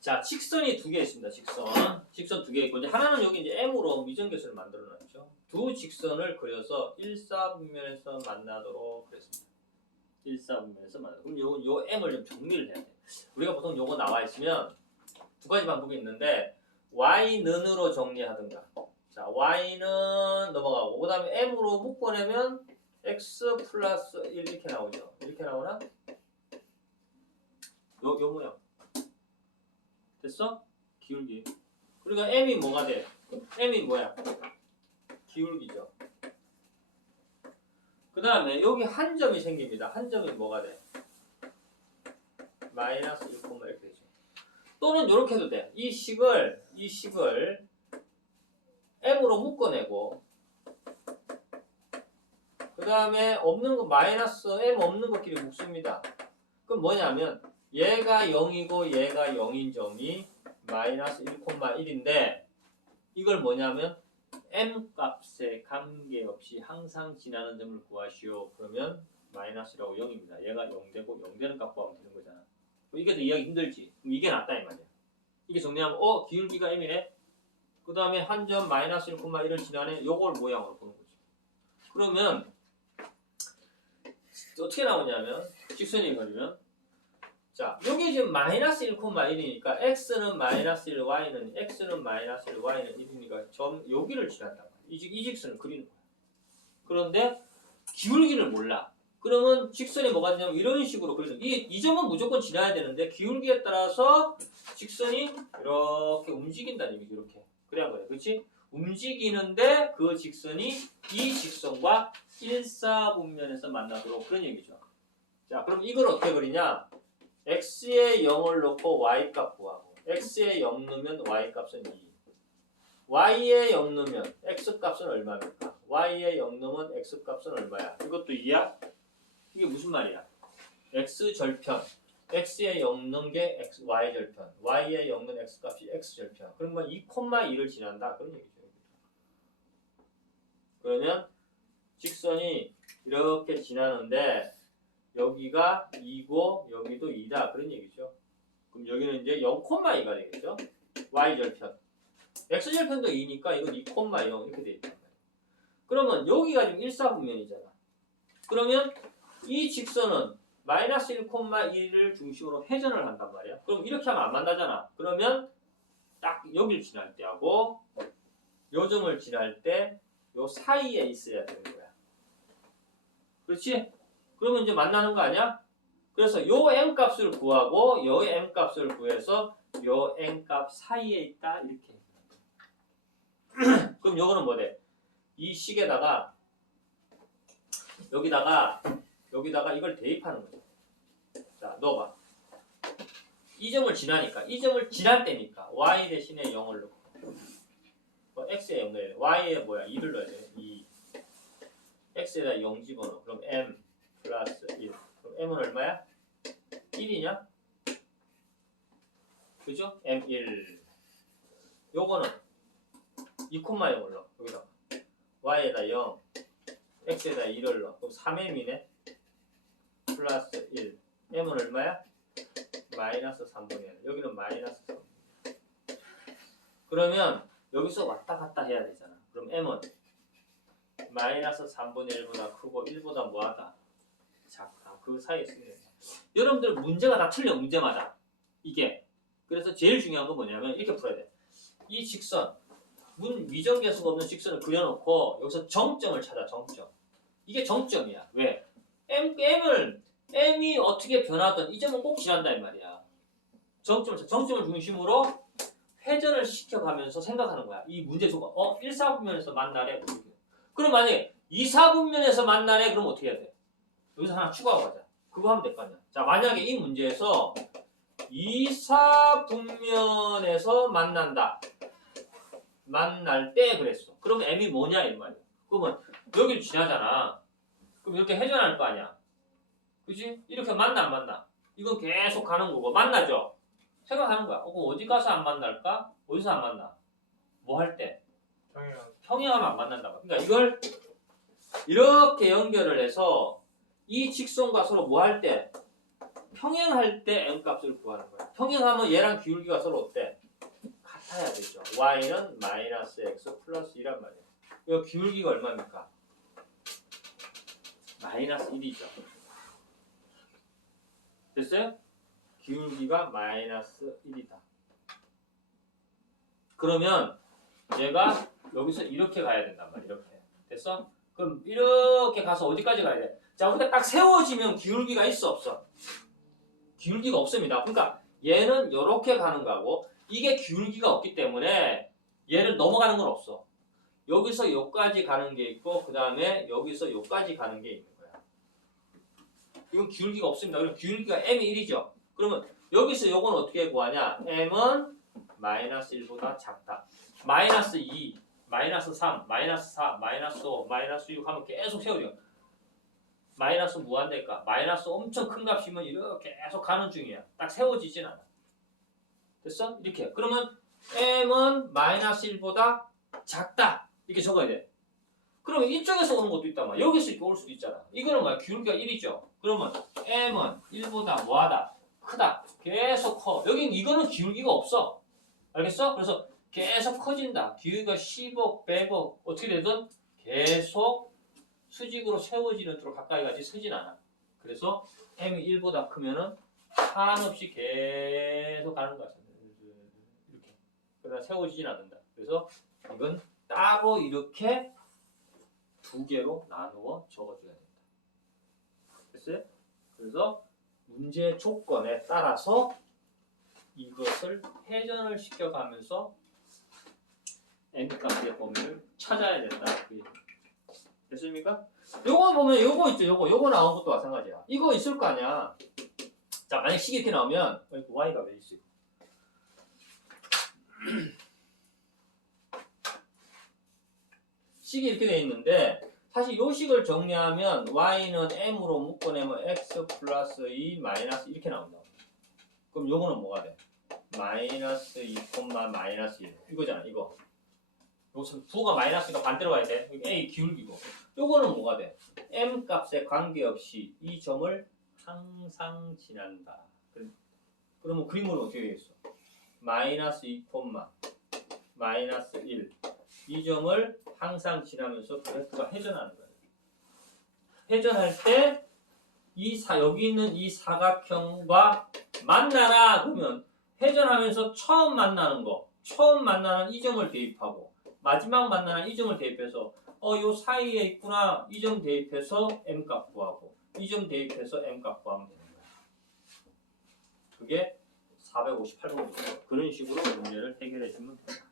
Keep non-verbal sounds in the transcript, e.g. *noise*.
자, 직선이 두 개 있습니다. 직선. 직선 두 개 있고, 이제 하나는 여기 이제 M으로 미정계수를 만들어 놨죠. 두 직선을 그려서 1사분면에서 만나도록 그랬습니다. 1사분면에서 만나. 그럼 요, 요 M을 좀 정리를 해야 돼. 우리가 보통 요거 나와 있으면 두 가지 방법이 있는데, Y는으로 정리하든가. 자, Y는 넘어가고, 그 다음에 M으로 묶어내면 X 플러스 1 이렇게 나오죠. 이렇게 나오나? 요, 요 모양. 됐어? 기울기. 그러니까 m이 뭐가 돼? m이 뭐야? 기울기죠. 그 다음에 여기 한 점이 생깁니다. 한 점이 뭐가 돼? 마이너스 1, 이렇게 되죠. 또는 이렇게 해도 돼. 이 식을 이 식을 m으로 묶어내고 그 다음에 없는 거 마이너스 m 없는 것끼리 묶습니다. 그럼 뭐냐면 얘가 0이고 얘가 0인 점이 마이너스 1,1인데 이걸 뭐냐면 m 값에 관계없이 항상 지나는 점을 구하시오. 그러면 마이너스라고 0입니다. 얘가 0 되고 0 되는 값 구하면 되는 거잖아. 이게 더 이해하기 힘들지. 이게 낫다 이 말이야. 이게 정리하면 어 기울기가 m이네. 그 다음에 한 점 마이너스 1,1을 지나네. 요걸 모양으로 보는 거지. 그러면 어떻게 나오냐면 직선이 그리면 자, 여기 지금 마이너스 1,1이니까 x는 마이너스 1, y는 x는 마이너스 1, y는 1이니까 점 여기를 지난단 말이야. 이, 직선을 그리는 거야. 그런데 기울기를 몰라. 그러면 직선이 뭐가 되냐면 이런 식으로 그리는 이, 이 점은 무조건 지나야 되는데 기울기에 따라서 직선이 이렇게 움직인다는 얘기죠. 이렇게. 그래야 그래. 그렇지? 움직이는데 그 직선이 이 직선과 일사분면에서 만나도록 그런 얘기죠. 자, 그럼 이걸 어떻게 그리냐? X에 0을 넣고 y 값 구하고 x에 0 넣으면 y 값은 2 y에 0 넣으면 x 값은 얼마입니까? y에 0 넣으면 x 값은 얼마야? 이것도 2야? 이게 무슨 말이야? x 절편 x에 0 넣은 게 x, y 절편 y에 0 넣은 x 값이 x 절편 그러면 2,2를 지난다 그런 얘기죠 그러면 직선이 이렇게 지나는데 여기가 2고 여기도 2다 그런 얘기죠. 그럼 여기는 이제 0,2가 되겠죠. y절편. x절편도 2니까 이건 2,0 이렇게 돼 있단 말이에요. 그러면 여기가 지금 일사분면이잖아. 그러면 이 직선은 마이너스 1,1을 중심으로 회전을 한단 말이야. 그럼 이렇게 하면 안 만나잖아. 그러면 딱 여기를 지날 때하고 요 점을 지날 때 요 사이에 있어야 되는 거야. 그렇지? 그러면 이제 만나는 거 아니야? 그래서 요 m 값을 구하고 요 m 값을 구해서 요 n 값 사이에 있다 이렇게. *clears throat* 그럼 요거는 뭐 돼? 이 식에다가 여기다가 여기다가 이걸 대입하는 거죠. 자, 넣어봐. 이 점을 지나니까 이 점을 지날 때니까 y 대신에 0을 넣고 뭐 x에 0 넣어야 돼. y에 뭐야? 2를 넣어야 돼. 2 x에다 0 집어넣어. 그럼 m 플러스 1. 그럼 m은 얼마야? 1이냐? 그죠? m1. 요거는 2,0을 넣어. 여기다. y에다 0, x에다 2를 넣어. 그럼 3m이네. 플러스 1. m은 얼마야? 마이너스 3분의 1. 여기는 마이너스 3. 그러면 여기서 왔다 갔다 해야 되잖아. 그럼 m은 마이너스 3분의 1보다 크고 1보다 뭐하다? 작다. 그 사이에 거야. 여러분들 문제가 다 틀려 문제마다 이게 그래서 제일 중요한 건 뭐냐면 이렇게 풀어야 돼. 이 직선 문 미정계수가 없는 직선을 그려놓고 여기서 정점을 찾아 정점. 이게 정점이야. 왜? m m을 m이 어떻게 변하든 이 점은 꼭 지난다 이 말이야. 정점을 찾- 정점을 중심으로 회전을 시켜가면서 생각하는 거야. 이 문제 조건. 어 1, 4분면에서 만나래. 그럼 만약에 2, 4분면에서 만나래. 그럼 어떻게 해야 돼? 여기서 하나 추가하고 가자. 그거 하면 될 거 아니야. 자, 만약에 이 문제에서 2, 4분면에서 만난다. 만날 때 그랬어. 그러면 m이 뭐냐 이 말이야. 그러면 여기를 지나잖아. 그럼 이렇게 회전할 거 아니야. 그지? 이렇게 만나 안 만나? 이건 계속 가는 거고 만나죠. 생각하는 거야. 어, 그럼 어디 가서 안 만날까? 어디서 안 만나? 뭐 할 때? 당연히 평행하면 안 만난다고. 그러니까 이걸 이렇게 연결을 해서 이 직선과 서로 뭐 할 때? 평행할 때 n 값을 구하는 거야. 평행하면 얘랑 기울기가 서로 어때? 같아야 되죠. y는 마이너스 x 플러스 2란 말이야. 이거 기울기가 얼마입니까? 마이너스 1이죠. 됐어요? 기울기가 마이너스 1이다. 그러면 얘가 여기서 이렇게 가야 된단 말이야. 이렇게. 됐어? 그럼 이렇게 가서 어디까지 가야 돼? 자, 우리가 딱 세워지면 기울기가 있어 없어? 기울기가 없습니다. 그러니까 얘는 이렇게 가는 거고 이게 기울기가 없기 때문에 얘를 넘어가는 건 없어. 여기서 여기까지 가는 게 있고 그 다음에 여기서 여기까지 가는 게 있는 거야. 이건 기울기가 없습니다. 그럼 기울기가 m이 1이죠. 그러면 여기서 요건 어떻게 구하냐? m은 마이너스 1보다 작다. 마이너스 2, 마이너스 3, 마이너스 4, 마이너스 5, 마이너스 6 하면 계속 세워져. 마이너스 무한대니까 마이너스 엄청 큰 값이면 이렇게 계속 가는 중이야. 딱 세워지진 않아. 됐어? 이렇게. 그러면 m은 마이너스 1보다 작다. 이렇게 적어야 돼. 그러면 이쪽에서 오는 것도 있단 말이야. 여기서 이렇게 올 수도 있잖아. 이거는 뭐야? 기울기가 1이죠. 그러면 m은 1보다 뭐하다? 크다. 계속 커. 여긴 이거는 기울기가 없어. 알겠어? 그래서 계속 커진다. 기울기가 10억, 100억 어떻게 되든 계속 수직으로 세워지는 쪽으로 가까이 가지 서진 않아. 그래서 m이 1보다 크면은 한없이 계속 가는 거야. 이렇게. 그러나 세워지진 않는다. 그래서 이건 따로 이렇게 두 개로 나누어 적어줘야 된다. 됐어요? 그래서 문제 조건에 따라서 이것을 회전을 시켜가면서 n값의 범위를 찾아야 된다. 그. 됐습니까? 요거 보면 요거 있죠. 요거 요거 나온 것도 마찬가지야. 이거 있을 거 아니야. 자 만약 식이 이렇게 나오면 어, 이거 y가 왜 있어? 식이 이렇게 돼 있는데 사실 요 식을 정리하면 y는 m으로 묶어내면 x 플러스 2 마이너스 이렇게 나온다. 그럼 요거는 뭐가 돼? 마이너스 2 콤마 마이너스 1 이거잖아 이거. 여기서 부가 마이너스가 반대로 가야 돼. a 기울기고. 요거는 뭐가 돼? m 값에 관계없이 이 점을 항상 지난다. 그- 그러면 그림으로 어떻게 되겠어? 마이너스 2 콤마 마이너스 1. 이 점을 항상 지나면서 그래프가 회전하는 거예요. 회전할 때 이 사 여기 있는 이 사각형과 만나라 그러면 회전하면서 처음 만나는 거, 처음 만나는 이 점을 대입하고 마지막 만나는 이 점을 대입해서 어 요 사이에 있구나 이 점 대입해서 m 값 구하고 이 점 대입해서 m 값 구하면 되는 거야. 그게 458번이죠. 그런 식으로 문제를 해결해 주면 됩니다.